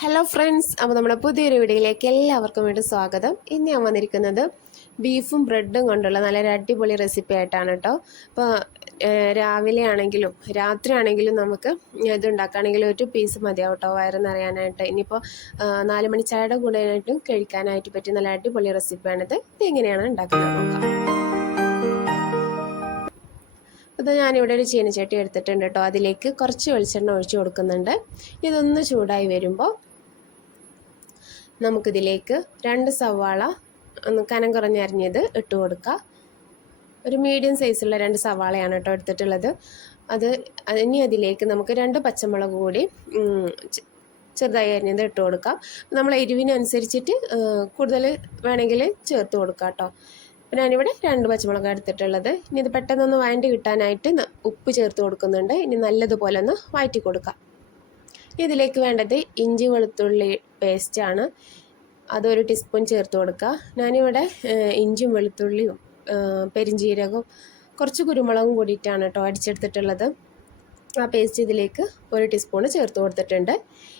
Hello friends, അപ്പോൾ നമ്മുടെ പുതിയൊരു വീഡിയോയിലേക്ക് എല്ലാവർക്കും വേണ്ടി സ്വാഗതം. ഇന്ന് ഞാൻ വന്നിരിക്കുന്നത് ബീഫും ബ്രെഡും കൊണ്ടുള്ള നല്ലൊരു അടിപൊളി റെസിപ്പി ആയിട്ടാണ് കേട്ടോ. അപ്പോൾ രാവിലെ ആണെങ്കിലും രാത്രി ആണെങ്കിലും നമുക്ക് ഇത് ഉണ്ടാക്കുകയാണെങ്കിലും ഒരു പീസ് മതിയാവും കേട്ടോ വയറ് നിറയാനായിട്ട്. ഇനിയിപ്പോൾ 4 മണി ചായയുടെ കൂടെയായിട്ടും കഴിക്കാനായിട്ട് പറ്റിയ നല്ല അടിപൊളി റെസിപ്പിയാണിത്. ഇതെങ്ങനെയാണ് ഉണ്ടാക്കുന്നത് നോക്കാം. അത് ഞാനിവിടെ ഒരു ചീനച്ചട്ടി എടുത്തിട്ടുണ്ട് കേട്ടോ. അതിലേക്ക് കുറച്ച് വെളിച്ചെണ്ണ ഒഴിച്ച് കൊടുക്കുന്നുണ്ട്. ഇതൊന്ന് ചൂടായി വരുമ്പോൾ നമുക്കിതിലേക്ക് 2 സവാള ഒന്ന് കനം കുറഞ്ഞ് അരിഞ്ഞത് ഇട്ട് കൊടുക്കുക. ഒരു മീഡിയം സൈസുള്ള 2 സവാളയാണ് കേട്ടോ എടുത്തിട്ടുള്ളത്. ഇനി അതിലേക്ക് നമുക്ക് 2 പച്ചമുളക് കൂടി ചെറുതായി അരിഞ്ഞത് ഇട്ട് കൊടുക്കാം. നമ്മൾ എരിവിനനുസരിച്ചിട്ട് കൂടുതൽ വേണമെങ്കിൽ ചേർത്ത് കൊടുക്കാം കേട്ടോ. അപ്പോൾ ഞാനിവിടെ 2 പച്ചമുളക് എടുത്തിട്ടുള്ളത്. ഇനി ഇത് പെട്ടെന്നൊന്ന് വഴണ്ടി കിട്ടാനായിട്ട് ഉപ്പ് ചേർത്ത് കൊടുക്കുന്നുണ്ട്. ഇനി നല്ലതുപോലെ ഒന്ന് വഴറ്റി കൊടുക്കാം. ഇതിലേക്ക് വേണ്ടത് ഇഞ്ചി വെളുത്തുള്ളി പേസ്റ്റാണ്. അതൊരു ടീസ്പൂൺ ചേർത്ത് കൊടുക്കുക. ഞാനിവിടെ ഇഞ്ചിയും വെളുത്തുള്ളിയും പെരിഞ്ജീരകവും കുറച്ച് കുരുമുളകും കൂടിയിട്ടാണ് കേട്ടോ അടിച്ചെടുത്തിട്ടുള്ളത്. ആ പേസ്റ്റ് ഇതിലേക്ക് 1 ടീസ്പൂൺ ചേർത്ത് കൊടുത്തിട്ടുണ്ട്.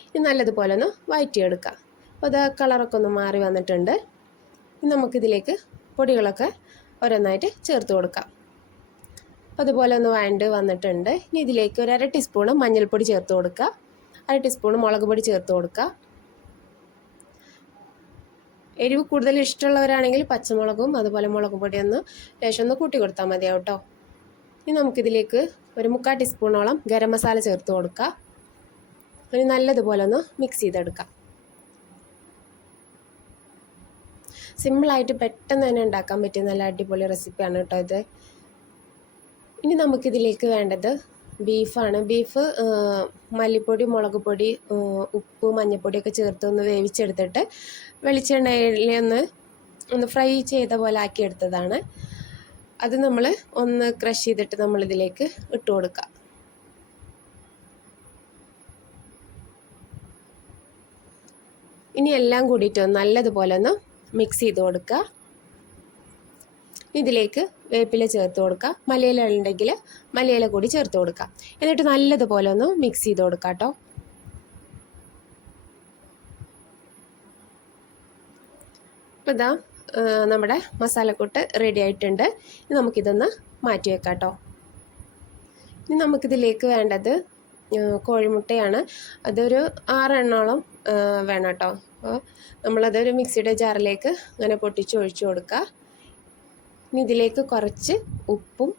ഇനി നല്ലതുപോലെ ഒന്ന് വഴറ്റിയെടുക്കുക. അപ്പോൾ അത് കളറൊക്കെ ഒന്ന് മാറി വന്നിട്ടുണ്ട്. ഇനി നമുക്കിതിലേക്ക് പൊടികളൊക്കെ ഓരോന്നായിട്ട് ചേർത്ത് കൊടുക്കാം. അപ്പോൾ അതുപോലെ ഒന്ന് വഴണ്ട് വന്നിട്ടുണ്ട്. ഇനി ഇതിലേക്ക് 1/2 ടീസ്പൂൺ മഞ്ഞൾപ്പൊടി ചേർത്ത് കൊടുക്കുക. 1 ടീസ്പൂൺ മുളക് പൊടി ചേർത്ത് കൊടുക്കുക. എരിവ് കൂടുതൽ ഇഷ്ടമുള്ളവരാണെങ്കിൽ പച്ചമുളകും അതുപോലെ മുളക് പൊടിയൊന്ന് ലേശം ഒന്ന് കൂട്ടി കൊടുത്താൽ മതിയാവും കേട്ടോ. ഇനി നമുക്കിതിലേക്ക് 1/4 ടീസ്പൂണോളം ഗരം മസാല ചേർത്ത് കൊടുക്കുക. ഇനി നല്ലതുപോലെ ഒന്ന് മിക്സ് ചെയ്തെടുക്കാം. സിമ്പിളായിട്ട് പെട്ടെന്ന് തന്നെ ഉണ്ടാക്കാൻ പറ്റിയ നല്ല അടിപൊളി റെസിപ്പിയാണ് കേട്ടോ ഇത്. ഇനി നമുക്കിതിലേക്ക് വേണ്ടത് ബീഫാണ്. ബീഫ് മല്ലിപ്പൊടി, മുളക് പൊടി, ഉപ്പ്, മഞ്ഞൾപ്പൊടിയൊക്കെ ചേർത്ത് ഒന്ന് വേവിച്ചെടുത്തിട്ട് വെളിച്ചെണ്ണയിൽ ഒന്ന് ഫ്രൈ ചെയ്ത പോലെ ആക്കിയെടുത്തതാണ്. അത് നമ്മൾ ഒന്ന് ക്രഷ് ചെയ്തിട്ട് നമ്മളിതിലേക്ക് ഇട്ട് കൊടുക്കാം. ഇനി എല്ലാം കൂടിയിട്ട് നല്ലതുപോലെ ഒന്ന് മിക്സ് ചെയ്ത് കൊടുക്കുക. ഇതിലേക്ക് വേപ്പില ചേർത്ത് കൊടുക്കുക. മല്ലിയില ഉണ്ടെങ്കിൽ മല്ലിയില കൂടി ചേർത്ത് കൊടുക്കുക. എന്നിട്ട് നല്ലതുപോലെ ഒന്ന് മിക്സ് ചെയ്ത് കൊടുക്കുക കേട്ടോ. അപ്പോൾ ഇതാ നമ്മുടെ മസാലക്കൂട്ട് റെഡി ആയിട്ടുണ്ട്. ഇനി നമുക്കിതൊന്ന് മാറ്റി വെക്കാം കേട്ടോ. ഇനി നമുക്കിതിലേക്ക് വേണ്ടത് കോഴിമുട്ടയാണ്. അതൊരു 6 എണ്ണോളം വേണം കേട്ടോ. അപ്പോൾ നമ്മളതൊരു മിക്സിയുടെ ജാറിലേക്ക് അങ്ങനെ പൊട്ടിച്ച് ഒഴിച്ചു കൊടുക്കുക. ഇനി ഇതിലേക്ക് കുറച്ച് ഉപ്പും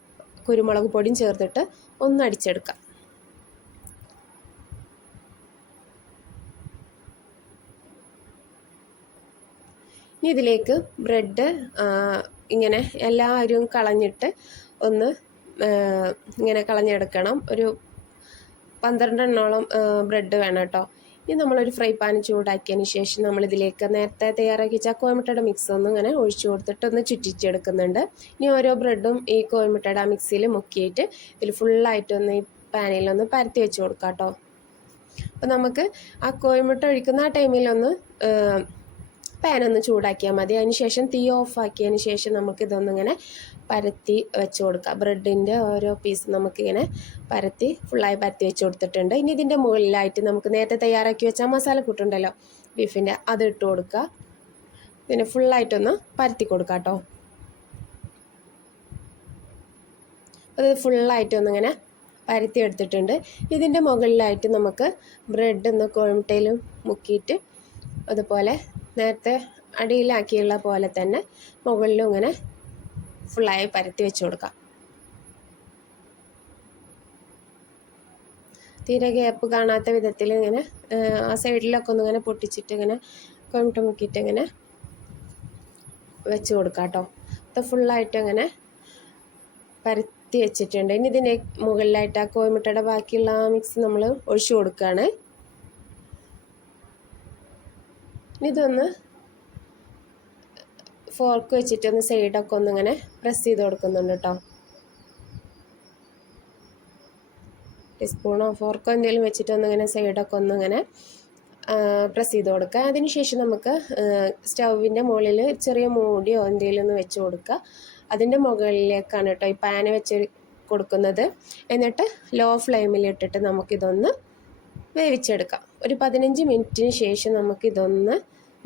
കുരുമുളക് പൊടിയും ചേർത്തിട്ട് ഒന്ന് അടിച്ചെടുക്കാം. ഇനി ഇതിലേക്ക് ബ്രെഡ് ഇങ്ങനെ എല്ലാവരും കളഞ്ഞിട്ട് ഒന്ന് ഇങ്ങനെ കളഞ്ഞെടുക്കണം. ഒരു 12 എണ്ണോളം ബ്രെഡ് വേണം കേട്ടോ. ഇനി നമ്മളൊരു ഫ്രൈ പാൻ ചൂടാക്കിയതിന് ശേഷം നമ്മളിതിലേക്ക് നേരത്തെ തയ്യാറാക്കി വെച്ച കോഴിമുട്ടയുടെ മിക്സ് ഒന്ന് ഇങ്ങനെ ഒഴിച്ചു കൊടുത്തിട്ട് ഒന്ന് ചുറ്റിച്ചെടുക്കുന്നുണ്ട്. ഇനി ഓരോ ബ്രെഡും ഈ കോഴിമുട്ടയുടെ ആ മിക്സിയിൽ മുക്കിയിട്ട് ഇതിൽ ഫുള്ളായിട്ടൊന്ന് ഈ പാനിലൊന്ന് പരത്തി വെച്ച് കൊടുക്കാം കേട്ടോ. അപ്പോൾ നമുക്ക് ആ കോഴിമുട്ട ഒഴിക്കുന്ന ആ ടൈമിലൊന്ന് പാനൊന്ന് ചൂടാക്കിയാൽ മതി. അതിന് ശേഷം തീ ഓഫാക്കിയതിന് ശേഷം നമുക്കിതൊന്നിങ്ങനെ പരത്തി വെച്ച് കൊടുക്കാം. ബ്രെഡിൻ്റെ ഓരോ പീസ് നമുക്കിങ്ങനെ ഫുള്ളായി പരത്തി വെച്ച് കൊടുത്തിട്ടുണ്ട്. ഇനി ഇതിൻ്റെ മുകളിലായിട്ട് നമുക്ക് നേരത്തെ തയ്യാറാക്കി വെച്ച മസാലക്കൂട്ടുണ്ടല്ലോ ബീഫിൻ്റെ, അത് ഇട്ട് കൊടുക്കുക. ഇതിനെ ഫുള്ളായിട്ടൊന്ന് പരത്തി കൊടുക്കാം കേട്ടോ. അത് ഫുള്ളായിട്ടൊന്നിങ്ങനെ പരത്തി എടുത്തിട്ടുണ്ട്. ഇതിൻ്റെ മുകളിലായിട്ട് നമുക്ക് ബ്രെഡ് ഒന്ന് കോഴിമുട്ടയിലും മുക്കിയിട്ട് അതുപോലെ നേരത്തെ അടിയിലാക്കിയുള്ള പോലെ തന്നെ മുകളിലും ഇങ്ങനെ ഫുള്ളായി പരത്തി വെച്ച് കൊടുക്കാം. തീരെ ഗ്യാപ്പ് കാണാത്ത വിധത്തിൽ ഇങ്ങനെ ആ സൈഡിലൊക്കെ ഒന്നിങ്ങനെ പൊട്ടിച്ചിട്ട് ഇങ്ങനെ കോഴിമുട്ട മുക്കിയിട്ട് ഇങ്ങനെ വെച്ച് കൊടുക്കാം കേട്ടോ. അപ്പോൾ ഫുള്ളായിട്ട് ഇങ്ങനെ പരത്തി വെച്ചിട്ടുണ്ട്. ഇനി ഇതിൻ്റെ മുകളിലായിട്ട് ആ കോഴിമുട്ടയുടെ ബാക്കിയുള്ള ആ മിക്സ് നമ്മൾ ഒഴിച്ചു കൊടുക്കുകയാണ്. ഇനി ഇതൊന്ന് ഫോർക്ക് വെച്ചിട്ടൊന്ന് സൈഡൊക്കെ ഒന്നിങ്ങനെ പ്രസ് ചെയ്ത് കൊടുക്കുന്നുണ്ട് കേട്ടോ. ടീസ്പൂണോ ഫോർക്കോ എന്തെങ്കിലും വെച്ചിട്ടൊന്നിങ്ങനെ സൈഡൊക്കെ ഒന്നിങ്ങനെ പ്രസ് ചെയ്ത് കൊടുക്കുക. അതിനുശേഷം നമുക്ക് സ്റ്റൗവിൻ്റെ മുകളിൽ ചെറിയ മൂടിയോ എന്തെങ്കിലും ഒന്ന് വെച്ച് കൊടുക്കുക. അതിൻ്റെ മുകളിലേക്കാണ് കേട്ടോ ഈ പാന് വെച്ച് കൊടുക്കുന്നത്. എന്നിട്ട് ലോ ഫ്ലെയിമിൽ ഇട്ടിട്ട് നമുക്കിതൊന്ന് വേവിച്ചെടുക്കാം. ഒരു 15 മിനിറ്റിന് ശേഷം നമുക്കിതൊന്ന്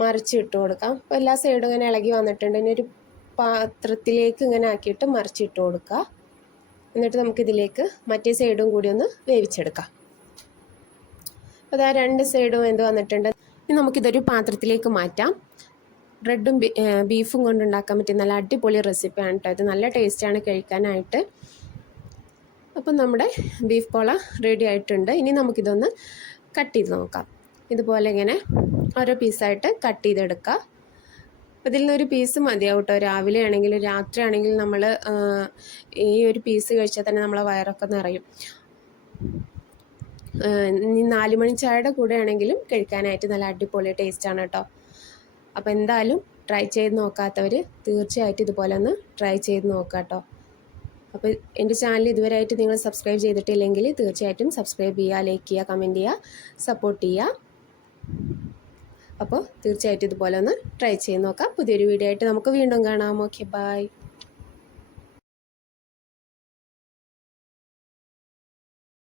മറിച്ചിട്ട് കൊടുക്കാം. അപ്പോൾ എല്ലാ സൈഡും ഇങ്ങനെ ഇളകി വന്നിട്ടുണ്ട്. ഇനി ഒരു പാത്രത്തിലേക്ക് ഇങ്ങനെ ആക്കിയിട്ട് മറിച്ചിട്ട് കൊടുക്കുക. എന്നിട്ട് നമുക്കിതിലേക്ക് മറ്റേ സൈഡും കൂടി ഒന്ന് വേവിച്ചെടുക്കാം. അപ്പോൾ അതാ 2 സൈഡും എന്ത് വന്നിട്ടുണ്ട്. ഇനി നമുക്കിതൊരു പാത്രത്തിലേക്ക് മാറ്റാം. ബ്രെഡും ബീഫും കൊണ്ടുണ്ടാക്കാൻ പറ്റിയ നല്ല അടിപൊളി റെസിപ്പിയാണ് കേട്ടോ. ഇത് നല്ല ടേസ്റ്റാണ് കഴിക്കാനായിട്ട്. അപ്പം നമ്മുടെ ബീഫ് പോള റെഡി ആയിട്ടുണ്ട്. ഇനി നമുക്കിതൊന്ന് കട്ട് ചെയ്ത് നോക്കാം. ഇതുപോലെ ഇങ്ങനെ ഓരോ പീസായിട്ട് കട്ട് ചെയ്തെടുക്കുക. അപ്പോൾ ഇതിൽ നിന്നൊരു പീസ് മതിയാവും കേട്ടോ. രാവിലെ ആണെങ്കിലും രാത്രി ആണെങ്കിലും നമ്മൾ ഈ ഒരു പീസ് കഴിച്ചാൽ തന്നെ നമ്മളെ വയറൊക്കെ നിറയും. 4 മണി ചായയുടെ കൂടെ ആണെങ്കിലും കഴിക്കാനായിട്ട് നല്ല അടിപൊളി ടേസ്റ്റാണ് കേട്ടോ. അപ്പോൾ എന്തായാലും ട്രൈ ചെയ്ത് നോക്കാത്തവർ തീർച്ചയായിട്ടും ഇതുപോലെ ഒന്ന് ട്രൈ ചെയ്ത് നോക്കാം കേട്ടോ. അപ്പോൾ എൻ്റെ ചാനൽ ഇതുവരെയായിട്ട് നിങ്ങൾ സബ്സ്ക്രൈബ് ചെയ്തിട്ടില്ലെങ്കിൽ തീർച്ചയായിട്ടും സബ്സ്ക്രൈബ് ചെയ്യുക, ലൈക്ക് ചെയ്യുക, കമൻറ്റ് ചെയ്യുക, സപ്പോർട്ട് ചെയ്യുക. അപ്പോൾ തീർച്ചയായിട്ടും ഇതുപോലെ ഒന്ന് ട്രൈ ചെയ്ത് നോക്കാം. പുതിയൊരു വീഡിയോ ആയിട്ട് നമുക്ക് വീണ്ടും കാണാം. Okay, by.